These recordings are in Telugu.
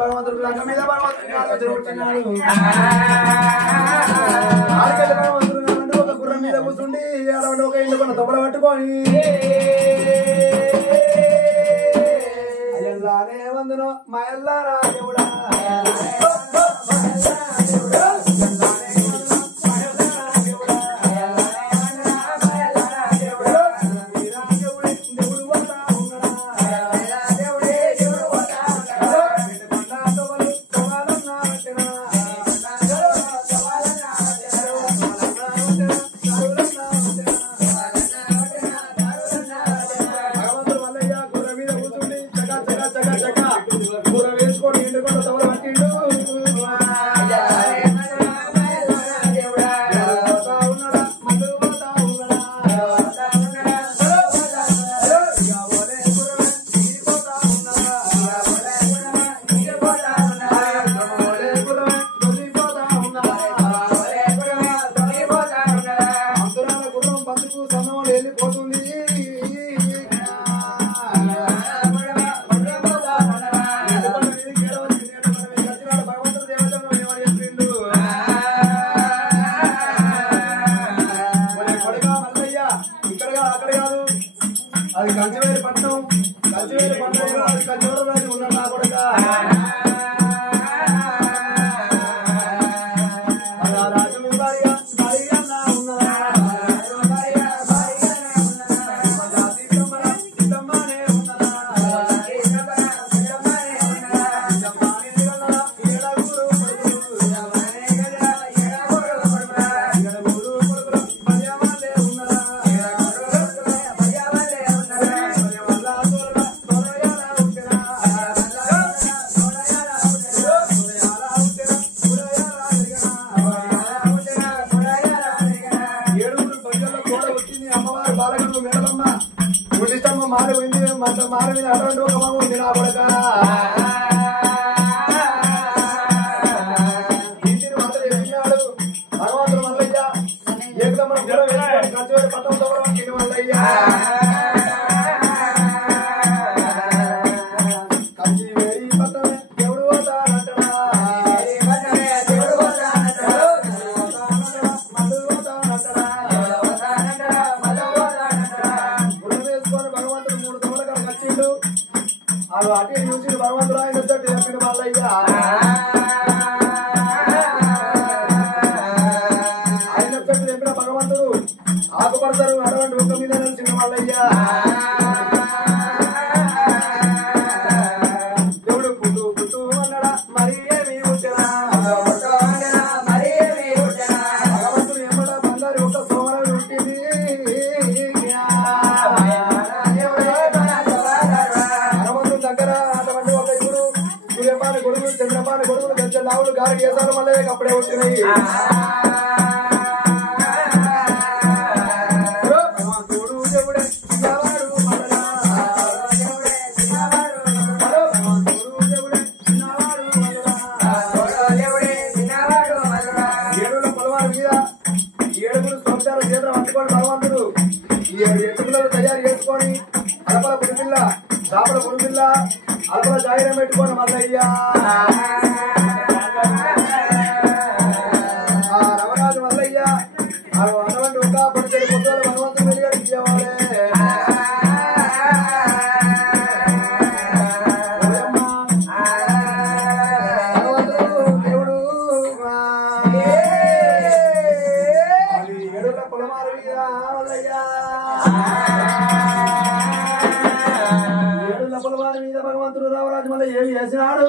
భగవంతుడు రంగ మీద భగవంతుడు ఒక గుర్రం మీద కూర్చుండి ఒక ఇంటి కొన్న తొప్పలు పట్టుకొని అయ్యల్లానే వందును మా ఎల్లారా దేవుడా అది కంచివేరి పట్టణం కంచివేరి పట్టణంలో అది కంచివరం ఉన్నాడు నా కొడుక రాజు భార్య భార్యగా ఉన్నదా సీతమ్మనే ఉన్నదా మార మీద అటువంటి ఒక మగ ఉంది నా కొడుక ఇంటిని మాత్రం ఎదిగినాడు భగవంతుడు మల్లయ్య ఏకదమ్మ కంచివేరి పట్టణం తోవడం ఇంటి మల్లయ్య కంచివేరి పట్టణం దేవుడు పోతానంటడా అటు చూసి భగవంతుడు ఆయన చెప్పిన మల్లయ్య ఆయన చెప్పిన భగవంతుడు ఆకుపడతారు అటువంటి ఒక్క మీద చిన్న మల్లయ్య దేవుడు పుట్టు పుట్టు అన్నడా మరి ఏమి వచ్చరా భగవంతుడు ఏమన్నా బంగారు ఒక సోమరం ఉంటుంది గొడుగులు చంద్రపాన గొడుగులు గంజ లావులు గాలి వేసాలు మళ్ళీ అప్పుడే వచ్చినాయి ఏడుగుల పొలవారి మీద 7 సంవత్సరాల చేతులు పట్టుకొని భగవంతుడు ఈ 7 ఎత్తులను తయారు చేసుకొని అలపల పుడిపిల్ల చాపల పుడిపిల్ల అలపల జాయిరం పెట్టుకొని మల్లయ్య రమరాజు మల్లయ్య అటువంటి ఒక పొడిచెడు పొద్దులు భగవంతుడు వెలుగడిచ్చేవాళ్ళే భగవంతుడు దేవుడు అది 7 పొలమారు మీద మల్లయ్య పొలవారి మీద భగవంతుడు రామరాజు మళ్ళీ ఏమి చేసినాడు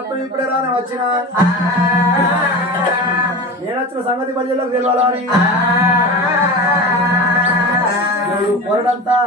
పట్నం ఇప్పుడే రానే వచ్చిన నేను వచ్చిన సంగతి బల్యలోకి తెలియాలని పొరడంతా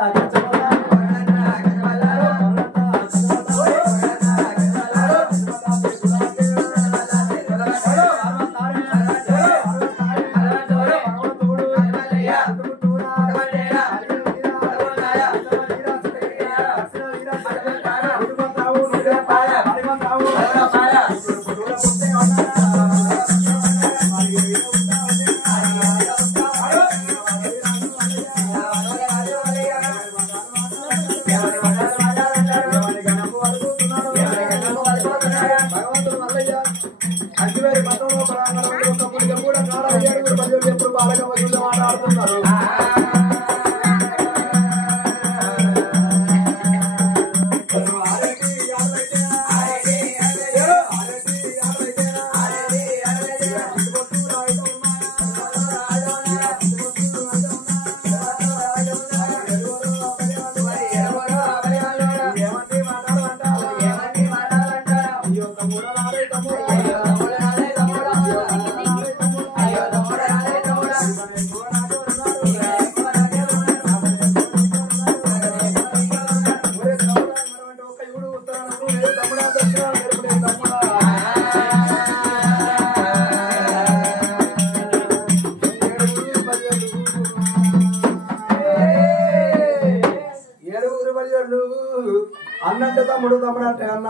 అన్నంటే తమ్ముడు తమ్ముడు అంటే అన్న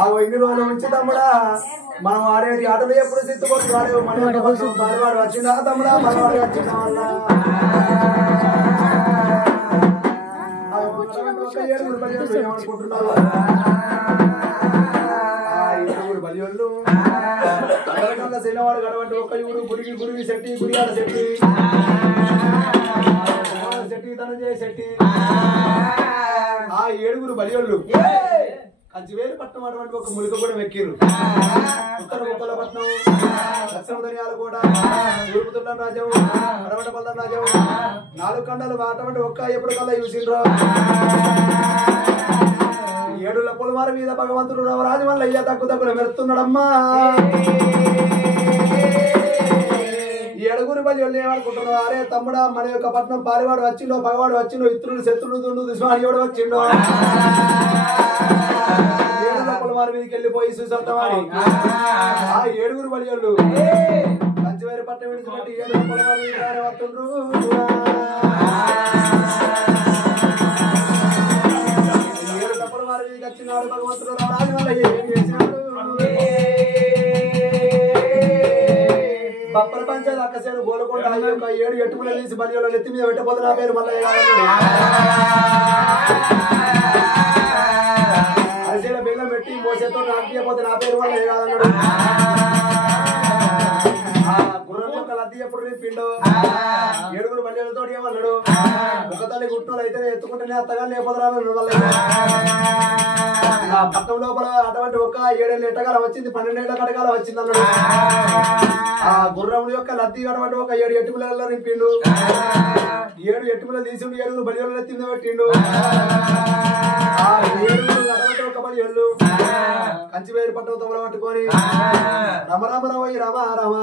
ఆ ఇన్ని రోజుల నుంచి తమ్ముడా మనం ఆడేది ఆటలు ఎప్పుడు సిద్ధపోతు వాడేవు మనవాడు వచ్చిందా తమ్ముడా మనవాడు వచ్చిందా అన్న ఏమనుకుంటున్నారు ఏడుగురు బలియోళ్ళు సినిమాడు గడవంటి ఒక్క యుడు గుడికి గుడికి శెట్టి గుడియాల శెట్టి శెట్టి ధనంజయ శెట్టి ఆ ఏడుగురు బలియోళ్ళు కంచివేలు పట్నం అటువంటి ఒక ములిక కూడా వెక్కిరు ఉత్తర ముక్కల పట్నం దక్షిణ ధనియాలు కూడా తూర్పుతున్న రాజ్యం అడవటపల్ల రాజ్యం 4 ఖండాలు అటువంటి ఒక్క ఎప్పుడు కల్లా చూసిండ్రో ఏడుల పొలవారి మీద భగవంతుడు రామరాజు వల్ల అయ్యా తక్కువ మెరుతున్నాడమ్మా ఏడుగురు బలి ఏమనుకుంటున్నావు అరే తమ్ముడా మన యొక్క పట్నం పారివాడు వచ్చిండో పగవాడు వచ్చిండో ఇతరులు శత్రుడు దుండు దుష్మానియోడు వచ్చిండో ఏడుల పొలవారి మీదకి వెళ్ళిపోయి చూసొద్దామని ఆ ఏడుగురు బలియోళ్ళు కంచివేరు పట్నం విడిచిపెట్టి ఏడుల పొలవారి మీద వస్తుండ్రు వచ్చినాడు భగవంతుడు రాజు వల్ల ఏం చేసినాడు బప్పల పంచాయతీ అక్కసేను గోలకొండ యొక్క 7 ఎట్టుకుల తీసి బలిలో నెత్తి మీద పెట్టబోతు నా పేరు మల్లయ్య అరిసెల బెల్లం పెట్టి మోసేతో నాటిపోతే నా పేరు మల్లయ్య కాదన్నాడు గుర్రం యొక్క లద్ది ఎప్పుడు పిండో 7 బల్యాలతో ఏమన్నాడు ఒక తల్లి గుట్టలు అయితే ఎత్తుకుంటేనే అత్తగా లేకపోతున్నాడు మల్లయ్య ఆ పట్టణం లోపల అటువంటి ఒక 7 ఏళ్ళ ఎట్టకాలం వచ్చింది 12 ఏళ్ళ కటకాలం వచ్చింది అన్నాడు ఆ గుర్రం యొక్క లద్ది అటువంటి ఒక 7 ఎట్టుకులలో నింపిండు 7 ఎట్టుకులు తీసిండు 7 బలియోళ్ళు ఎత్తి మీద పెట్టిండు ఆ 7 అటువంటి ఒక బలియోళ్ళు కంచివేరు పట్టణం తొమల పట్టుకొని రమ రమ రమై రమ రమ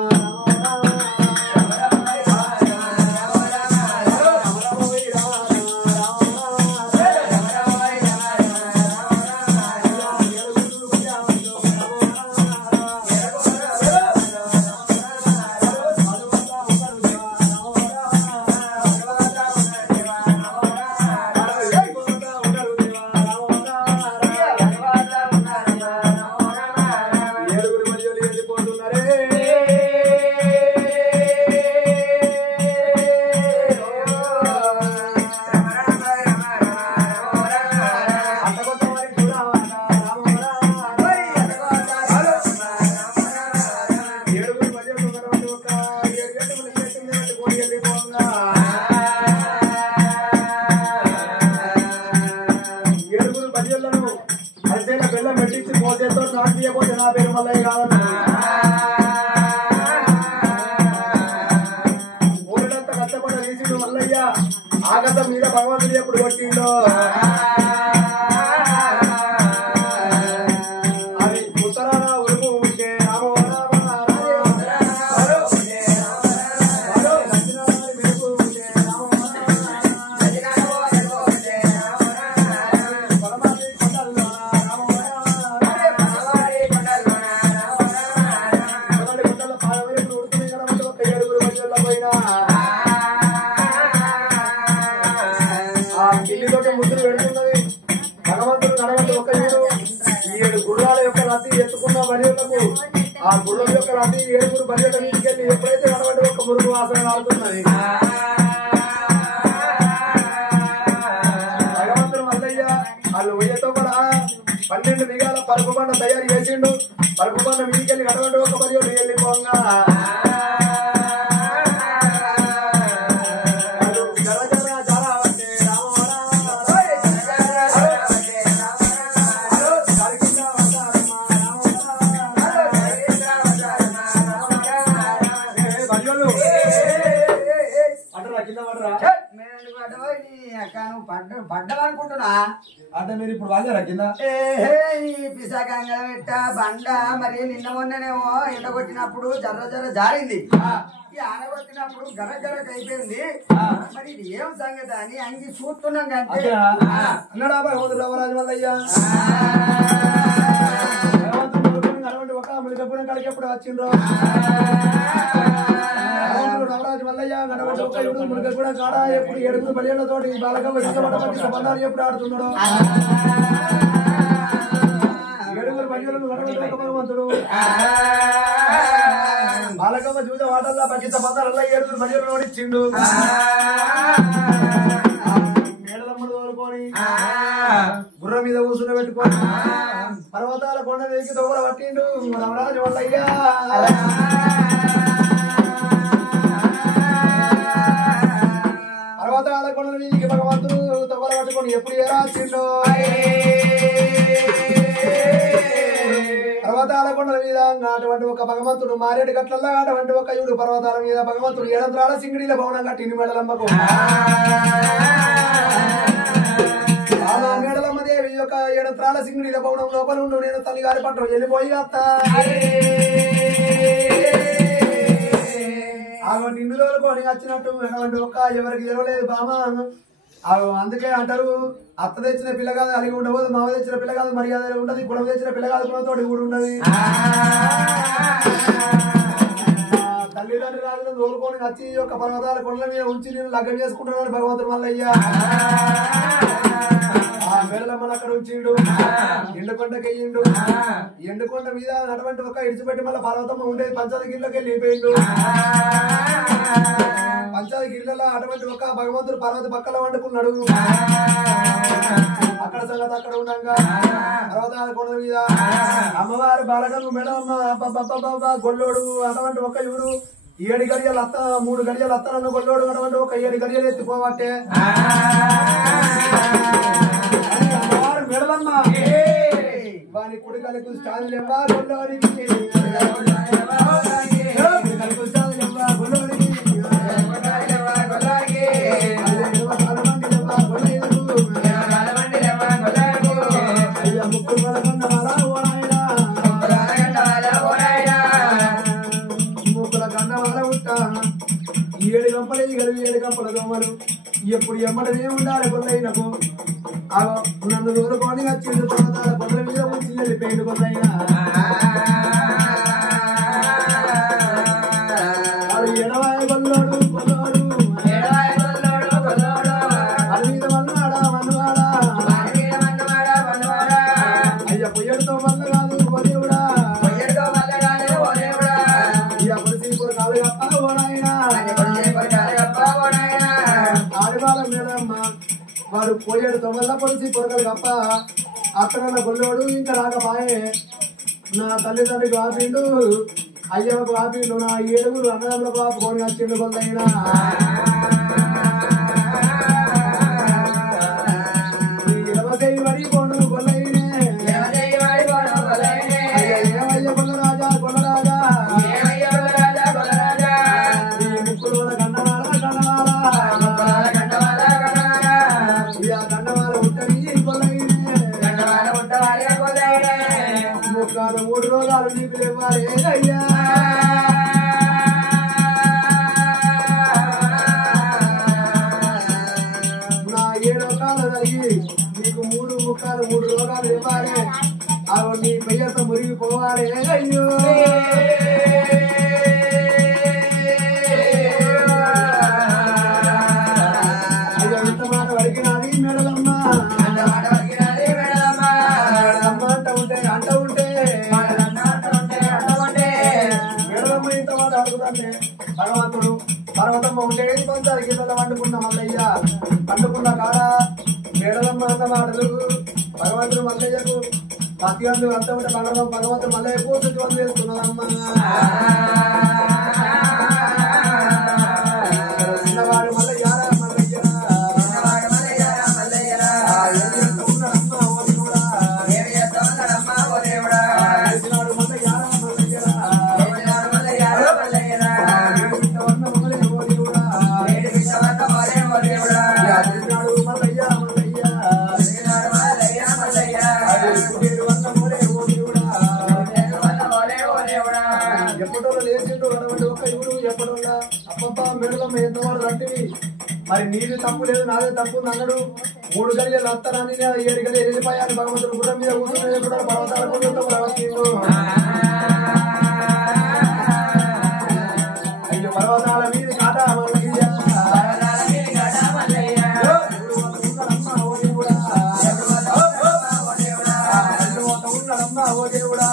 ఆకాశం మీద భగవంతుడు ఎప్పుడు కొట్టిండో అది ఉత్తరాన బడిలకు ఆ గుర్రం యొక్క అన్ని 7 బడిల మీదకి వెళ్ళి ఎప్పుడైతే కనబడి ఒక మురుగు వాసన ఆడుతున్నది భగవంతుడు మల్లయ్య వాళ్ళు ఉయ్యతో కూడా 12 బిగాల పరుపు బండ తయారు చేసిండు పరుపు బండ మీదకి వెళ్ళి కనబడి ఒక బడి వెళ్ళిపోగా పడ్డమనుకుంటున్నా అంటే మీరు ఇప్పుడు బాగా కింద పిసాకంగా పెట్ట బండ మరి నిన్న మొన్ననేమో ఎండగొట్టినప్పుడు జర్ర జారింది ఈ ఆనగొట్టినప్పుడు గరగరకు అయిపోయింది మరి ఇది ఏం సంగతి అని అంగి చూస్తున్నాం కంటే అన్నాడా రాజు వల్లయ్య ఒక ముడికప్పుడు కడికి ఎప్పుడు వచ్చిండ్రు నవరాజు మల్లయ్య ముడిక కూడా కాడ ఎప్పుడు 7 బలితోటి బాలక బంధాలు ఎప్పుడు ఆడుతున్నాడు 7 బలిలను భగవంతుడు బాలకమ్మ చూస వాటల్లా పట్టించ బంధాలల్లా 7 బలిలను ఓడించిండు మేడలమ్మడు తోలుకొని గుర్రం మీద కూర్చుని పెట్టుకొని పర్వతాల కొండ వేసి దొంగలు పట్టిండు నవరాజు వల్లయ్య పర్వతాల కొండల మీదకి భగవంతుడు దొంగలు పట్టుకొని ఎప్పుడు ఏ రాచిండు పర్వతాల కొండల మీద అటువంటి ఒక భగవంతుడు మారేడు గట్లల్లా అటువంటి ఒక 7 పర్వతాల మీద భగవంతుడు 7 సింగిడీల భవనం కట్టింది మేడలమ్మకు మేడలమ్మ దేవి యొక్క 7 సింగిడీల భవనం లోపల ఉండు నేను తల్లిగారి పట్టం వెళ్ళిపోయి అత్త ఆమె నిండు తోలుకొని వచ్చినట్టు ఒక ఎవరికి తెలవలేదు బామ అందుకే అంటారు అత్త తెచ్చిన పిల్లగాదు అలిగి ఉండవద్దు మామ తెచ్చిన పిల్లగాదు మర్యాద ఉండదు కులం తెచ్చిన పిల్లగాదు కులంతోటి కూడా ఉండదు తల్లిదండ్రులు రాజులను తోలుకొని వచ్చి యొక్క పర్వతాల కొండల మీద ఉంచి నేను లగ్గం చేసుకుంటున్నాను భగవంతుడు మల్లయ్య మేడలమ్మను అక్కడ ఉంచిండు ఎండుకొండకెయ్యిండు ఎండుకొండ మీద అటువంటి ఒక ఇడిచిపెట్టి మళ్ళీ పర్వతమ్మ ఉండేది పంచాదగిరిలోకి వెళ్ళిపోయిండు పంచాదగిరిలో అటువంటి ఒక భగవంతుడు పర్వత పక్కన వండుకున్నాడు అక్కడ సంగతి అక్కడ ఉండగా పర్వతాల కొండల మీద అమ్మవారు బాలకమ్మ మేడమ్మ గొల్లోడు అటువంటి ఒక 7 గడియలు అత్త 3 గడియలు అత్తనన్న గొల్లోడు అటువంటి ఒక 7 గడియలు ఎత్తిపోవట్టే మేడలమ్మ వాని కుడికలకు స్టాండ్ లేవా గొల్లోడికి ముక్కుల గండవాల ఉంటా 7 గంపలేది కలిపి 7 గంపల దోమలు ఎప్పుడు ఎమ్మడనే ఉండాలి కొల్లైనకు నన్ను దూరుకొని వచ్చిండు పర్వతాల కొండల మీద వచ్చి వెళ్ళిపోయిండు కొల్లైనా వాడు ఎడవాయ కొల్లోడు కొల్లోడు అది మీద మన్నువాడా అయ్య పొయ్యడితో మల్ల కాదు దేవుడా ఇక పరిస్థితి కాదు గప్ప ఓనాయనా ఆడివాళ్ళ మేడమ్మ వాడు పోయాడు తొమ్మిది పొలిసి పొరకలు తప్ప అత్తగన్న గొల్లోడు ఇంకా రాకపాయే నా తల్లిదండ్రులకు ఆపిండు అయ్యకు ఆపిండు నా 7 అన్నదమ్ములకు ఆపుకొని వచ్చిండు కొల్లైనా పడిపోను కొల్లైనే ఏమయ్య కొల్లరాజా కొల్లరాజా ముక్కులు గండవాడ గండవాడ ఉంటది కొల్లైనే 3 రోగాలు నీకు లేవాలి అయ్యా నా 7 కాలు కలిగి నీకు 3 ముఖాలు 3 రోగాలు ఇవ్వాలి అవి నీ పెయ్యతో మురిగిపోవాలి అయ్యో అయ్యో ఇంత మాట వడికినది మేడలమ్మ అంట ఉంటే ఉంటే పంచాలి కింద వండుకున్న మల్లయ్య వండుకున్న కాడ మేడలమ్మ అన్న మాటలు భగవంతుడు మల్లయ్యకు భక్తి అందు అంత ఉంటే భగవంతుడు మల్లయ్య కూర్చుని వంద వేసుకున్నదమ్మా చిన్నవాడు మల్లయ్యారా మరి నీది తప్పు లేదు నాదే తప్పు అన్నాడు 3 గడియలు వస్తానని 7 గడియలు వెళ్ళిపోయాను భగవంతుడు గుర్రం మీద కూర్చొని పర్వతాలు అయ్యో పర్వతాల మీద కాదా ఉన్నడమ్మా ఓ దేవుడా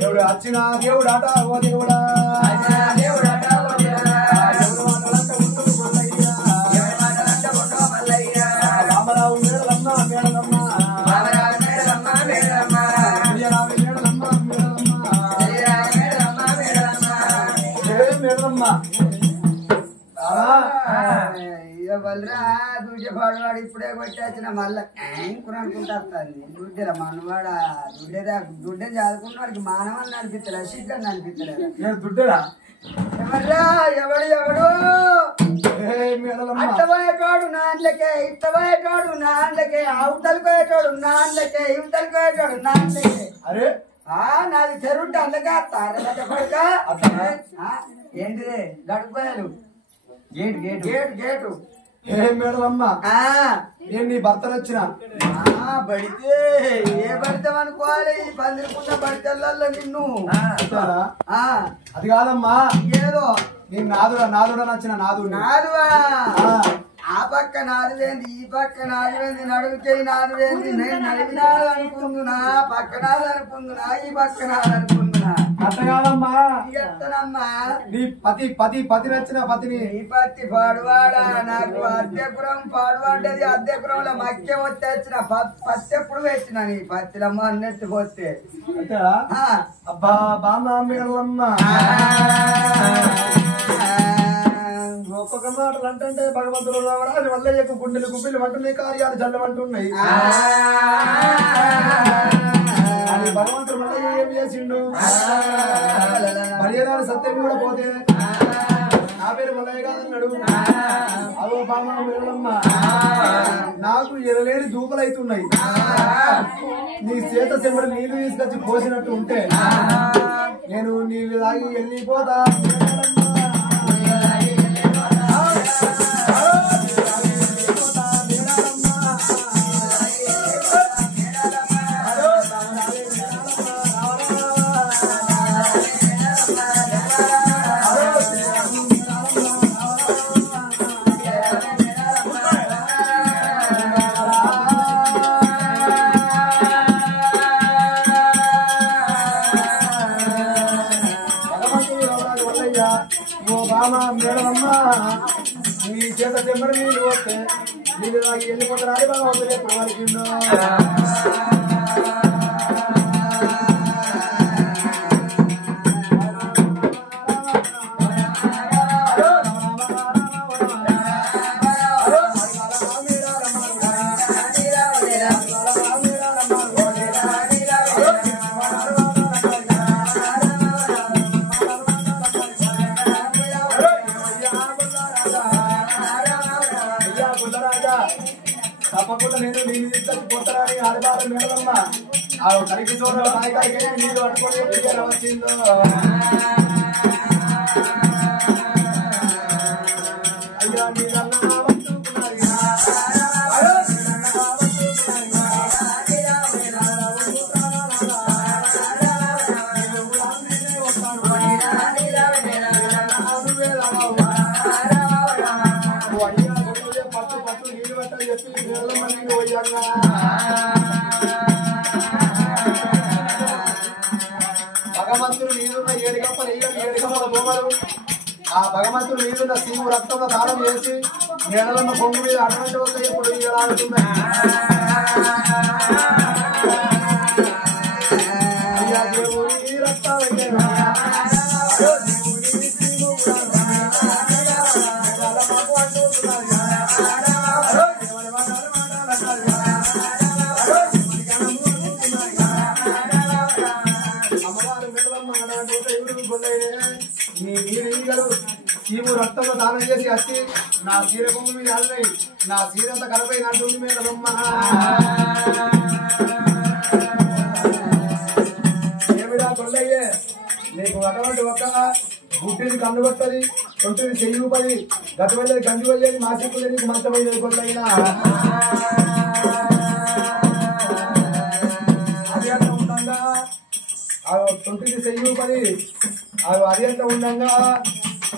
దేవుడు వచ్చిన దేవుడాట ఓ దేవుడా రామరావు మేడలమ్మ మేడలమ్మ మేడలమ్మ బలరా దుడ్డే పాడువాడు ఇప్పుడే కొట్టేసిన మళ్ళా అనుకుంటా దుడ్డెల మనవాడ దుడ్డే చదువుకున్న వాడికి మానవాన్ని అనిపిస్తలే సిగ్గాన్ని అనిపిస్తలేదు దుడ్డేరా ఎవడు అట్టబోయేటోడు నాండ్లకే ఇట్టబోయేటోడు నాండ్లకే అవతలకోయేటోడు నాండ్లకే ఇవతలకోయేటోడు నాండ్లకే అరే నాది చెరుంటే అందుకే కొడుక ఏంటిది గడుపుకోయారు గేటు మేడలమ్మ నేను నీ భర్తను వచ్చిన బడితే ఏ బడితే అనుకోవాలి ఈ పందిరుకున్న బడితెల్లో నిన్ను అది కాదమ్మా ఏదో నేను నాదుడా నచ్చిన నాదువా ఆ పక్క నాదువేంది ఈ పక్క నాదువేంది నడుగుకే నాదువేంది నేను నడిపినాడు అనుకుందునా పక్కనాడు అనుకుందునా ఈ పక్క నాడు అనుకుందునా అట్లా కాదమ్మా చెప్తానమ్మా నీ పతి నచ్చిన పతిని ఈ పత్తి పాడువాడా నాకు అద్దెపురం పాడువాడేది అద్దెపురంలో మక్యం వచ్చేసిన పత్తి ఎప్పుడు వేసిన నీ పత్తిలమ్మ అన్నట్టు పోతే అబ్బా బామ్మ మేడలమ్మ ఒక్కొక్క మాటలు అంటే భగవంతుడు రావడానికి వల్లయ్యకు గుండెలు గుబ్బిలు అంటున్నాయి కార్యాలు జల్లమంటున్నాయి భగవంతుడు మల్లయ్య ఏం చేసిండు మర్యాద సత్యం కూడా పోతే నా పేరు మల్లయ్య కాదన్నాడు అదో బామ్మ మేడలమ్మ నాకు ఎరలేని దూపలు అవుతున్నాయి నీ చేత చెంబడి నీళ్లు తీసుకొచ్చి పోసినట్టు ఉంటే నేను నీళ్ళు తాగి వెళ్ళిపోతా మేడలమ్మా నీ చేత చెమ్మడి నీళ్ళు వస్తే నీళ్ళు నాకు వెళ్ళిపోతారా భగవంతుడు ఎప్పుడు వరకిందో తప్పకుండా నేను నీళ్ళు తీసుకొచ్చి పోతానని ఆడవారు మేడలమ్మ ఆ కరికి చూడ నాయకాడికి నీళ్ళు పట్టుకొని వచ్చిందో అయ్యా నీళ్ళన్నా వస్తున్నది బొమ్మలు ఆ భగవంతుడు మీదున్న శివు రక్తంలో దానం చేసి నేలన్న పొంగు మీద అటువంటి వస్తే ఇప్పుడు ఆడుతున్నాయి అయ్యా దేవుడి రక్తాలకే శివు రక్తంలో దానం చేసి వచ్చి నా చీర కొమ్ము మీద అల్లాయి నా చీరంతా కలిపోయి అంటుంది మేడమ్మ ఏమిరా కొల్లయ్యే నీకు అటువంటి ఒక్క గుడ్డిది కన్ను కొట్టది ఒంటిది చెయ్యి పది గత వెళ్ళేది గంజి పోయేది మా చెప్పులు నీకు మంచమైనది కొల్లయ్యా అది అంత ఉండగా తొంటిది చెయ్యి పది అది అంత ఉండగా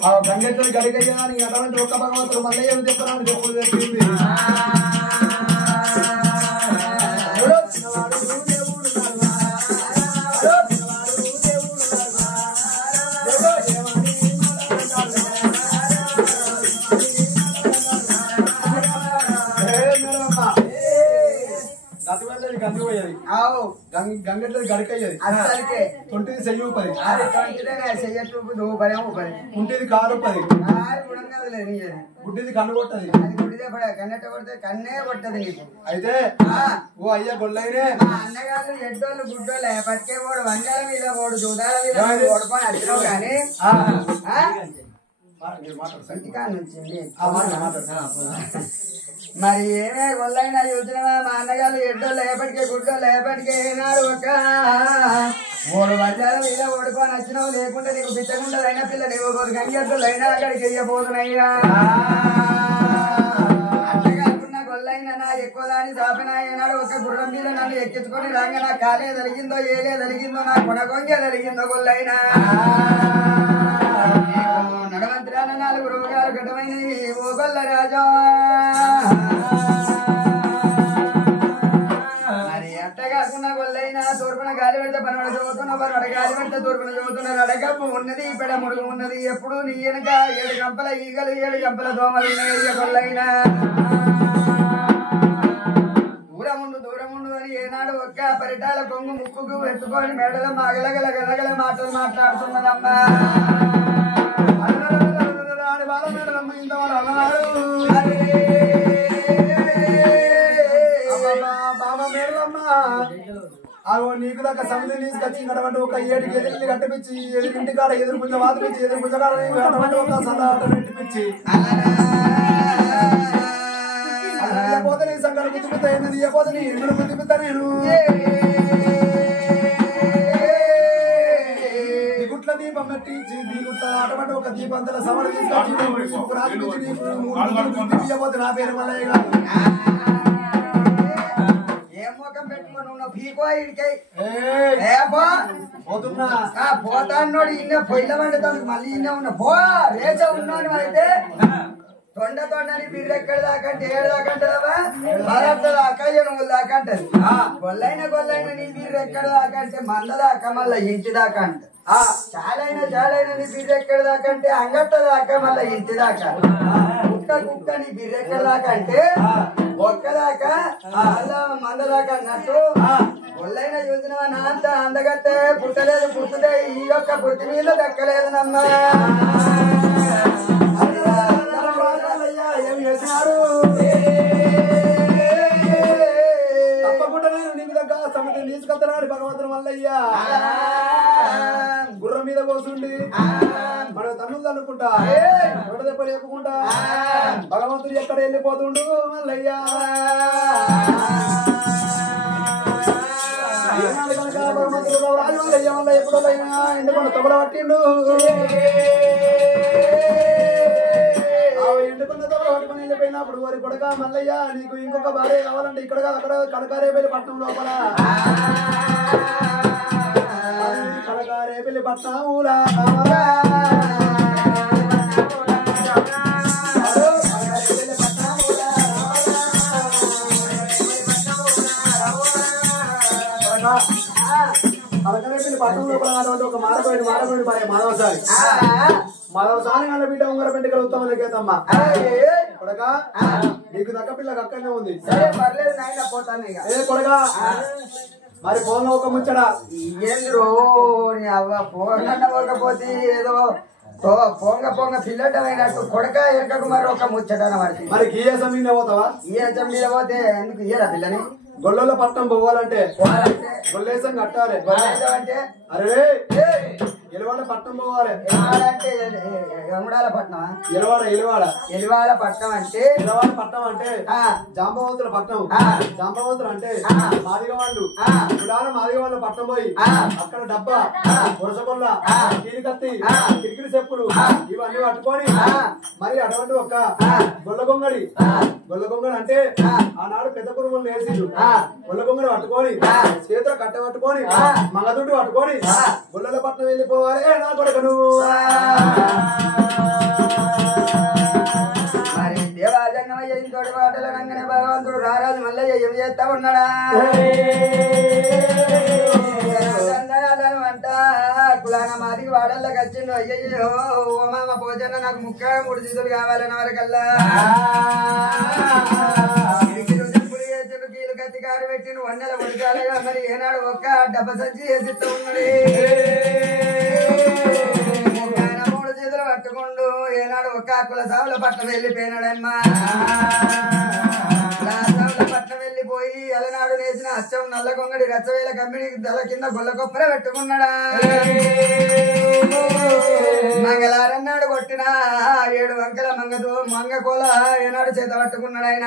ఆ గంగెత్తలు గడిగయ్యా నీకు అటువంటి ఒక్క భగవంతుడు మల్లయ్యను చెప్పడానికి చెప్పులు తెచ్చింది గంగిపోయేది గంగెట్లది గడికయ్యేది అసలుకే తొంటిది చెయ్యి పది చెయ్యట్టు దూపరేమో పది ఉంటేది కారు పది గుడ్డిది కన్ను కొట్టది కన్నెట్ట కొడితే కన్నే కొట్టదు నీకు అయితే ఓ అయ్యా గొల్లైనే అన్నగారు ఎడ్డోళ్ళు గుడ్డోళ్ళు పట్టుకే పోడు వందల మీద పోడు చూడాల మీద ఓడుకొని వచ్చినావు కానీ మరి ఏమే గొల్లైనా చూసినవా మా అన్నగారు ఎడ్డోళ్ళు ఎప్పటికే గుడ్డోళ్ళు ఎప్పటికే ఏనాడు ఒక 3 వందల మీద ఓడుకొని వచ్చినావు లేకుంటే నీకు పిచ్చగుండదైనా పిల్ల నీవు ఒక గంగెడ్డోళ్ళు అయినా అక్కడికి వెయ్యబోతున్నాయ్యా అన్నగారున్న గొల్లైనా నా ఎక్కువ దాన్ని చాపినా ఏనాడు ఒక గుర్రం మీద నన్ను ఎక్కించుకొని రాగా నా కాలే జరిగిందో ఏలే జరిగిందో నా కొనగొంగ జరిగిందో గొల్లైనా నడవంతురాన 4 రోగాలు గడ్డమైనవి ఓ గొల్ల రాజా మరి అట్ట కాకుండా గొల్లైనా తూర్పున గాలి పెడితే పనవడ చదువుతున్నా పనవడ గాలి పెడితే తూర్పున చదువుతున్నా అడగప్పు ఉన్నది పెడ ముడుగు ఉన్నది ఎప్పుడు నీ వెనక 7 గంపల ఈగలు 7 గంపల దోమలు ఉన్నాయి గొల్లైనా దూరముండు అని ఏనాడు ఒక్క పరిటాల కొంగు ముక్కుకు ఎత్తుకొని మెడల మగలగల గలగల మాటలు మాట్లాడుతున్నదమ్మా నీకు దాకా సమితి తీసుకొచ్చి అటువంటి ఒక 7 గెదెల్ని కట్టిపించి ఎదురింటి కాడ ఎదురు పుంజ వాదిపించి ఎదురు పుంజ కాడ అటువంటి ఒక సదాటం పెట్టిపించి పోతే నీ సంఘాలు గుర్తిపిస్తాయి పోతే నీ ఇల్లు గుర్తిపిస్తా నేను దిగుట్ల దీపం పెట్టి దిగుట్ల అటువంటి ఒక దీపంతల సవరణ తీసుకొచ్చి రాజుపోతే నా పేరు మల్లయ్య గారు ఏం ముఖం పెట్టుకుని ఉన్నావు పీకో ఇడికై పోతున్నా పోతాన్నోడు ఇన్న పొయ్యిల వండుతాను మళ్ళీ ఇన్న ఉన్నా పో రేచ ఉన్నాను అయితే తొండని బిర్రు ఎక్కడ దాకంటే 7 దాకంటదవా 12 దాకా 8 దాకా అంటది గొల్లైన నీ బిర్రు ఎక్కడ దాకంటే మంద దాకా మళ్ళా ఇంటి దాకా అంట చాలైన నీ బిర్రు ఎక్కడ దాకంటే అంగట్ట దాకా మళ్ళా ఇంటి దాకా కుక్క నీ బిర్రు ఎక్కడ దాకా అంటే ఒక్క దాకా మళ్ళా మంద దాకా అన్నట్టు గొల్లైన చూసినవా నా అంత అందగట్టే పుట్టలేదు పుట్టుదే ఈ యొక్క పుట్టి మీద దక్కలేదు నమ్మా తప్పకుండా నేను నీకు దగ్గర సమితిని తీసుకొస్తున్నాడు భగవంతుడు మల్లయ్యా గుర్రం మీద కోసుండి మన తన్నులు అనుకుంటా దెబ్బ లేకుండా భగవంతుడు ఎక్కడ వెళ్ళిపోతుండు మల్లయ్యా కనుక భగవంతుడు రాజు మల్లయ్య వల్ల ఎప్పుడో ఎండుకొని తొగల పట్టిండు ఎండుకున్న తోట పట్టుకుని వెళ్ళిపోయినప్పుడు వారి కొడుక మల్లయ్య నీకు ఇంకొక భార్య కావాలంటే ఇక్కడ అక్కడ కనకారేపల్లి పట్నం లోపల కనకారేపల్లి పట్నములా అలకరేపల్లి పట్టణం లోపల ఒక మారపోయిన భార్య మాధవసారి మాధవసారి వాళ్ళ బిడ్డ ఉంగర పెంట ఉత్తమ లేకేతమ్మా కొడగా నీకు దక్క పిల్లకి అక్కడనే ఉంది ఏ కొడగా మరి ఫోన్ ఒక ముచ్చడా ఏంద్రో అవ్వ ఫోన్ అవ్వకపోతే ఏదో పొంగ పిల్లటమైనట్టు కొడక ఎరకకు మరి ఒక ముచ్చటన వాడికి మరి గీయసం మీద పోతావా గీయసం మీద పోతే ఎందుకు ఇయ్యరా పిల్లని గొల్లల పట్టణం పోవాలంటే గొల్లేసం కట్టాలి అంటే అరే ఎలవాడ పట్టణం పోవాలి అంటే ఎముడాల పట్నం ఎలివాడ పట్నం అంటే ఎలవాడ పట్టణం అంటే జాంబవంతుల పట్టణం జాంబవంతులు అంటే మాదిగవాళ్ళు గుడాల మాదిగవాళ్ళ పట్టణం పోయి అక్కడ డబ్బా వరుసగొల్ల కీలికత్తి కిరికిరి చెప్పులు ఇవన్నీ పట్టుకొని మరి అటువంటి ఒక గొల్లగొంగడి అంటే ఆనాడు పెద్ద పురుగులు వేసిండు గొల్లగొంగడి పట్టుకొని చేతులు కట్ట పట్టుకొని మగదుడ్డు పట్టుకొని గొల్లల పట్టణం వెళ్ళిపోవాలి నా కొడుకు నువ్వు మరి దేవాజంగమయ్య ఇంతోటి మాటలు నంగనే భగవంతుడు రారాజు మల్లయ్య ఏం చేస్తా ఉన్నాడా అంట కులాన మాదికి వాడల్లోకి వచ్చిండు అయ్యయ్యో ఓ మామ భోజన నాకు 3 చేతులు కావాలని వరకల్లా కీలు కత్తి కారు పెట్టిన వన్నెల ఉడకాలిగా మరి ఏనాడు ఒక్క డబ్బ సంచి వేసిస్తూ ఉన్నది 3 చేతులు పట్టుకుండు ఏనాడు ఒక్క కుల సావుల పట్నం వెళ్ళిపోయినాడమ్మా పట్నం వెళ్ళిపోయి అలనాడు నేసిన అచ్చం నల్ల కొంగడి రచ్చవేల కమ్మిడి దళ కింద గొల్ల కొప్పర పెట్టుకున్నాడా మంగళారన్నాడు కొట్టిన 7 వంకల మంగకోల ఏనాడు చేత పట్టుకున్నాడు ఆయన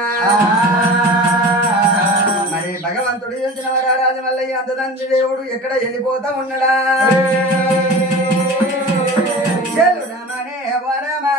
మరి భగవంతుడు చూసిన వరారాజు మల్లయ్య అంతదంతి దేవుడు ఎక్కడ వెళ్ళిపోతా ఉన్నాడా చెల్లుడమనే వరమా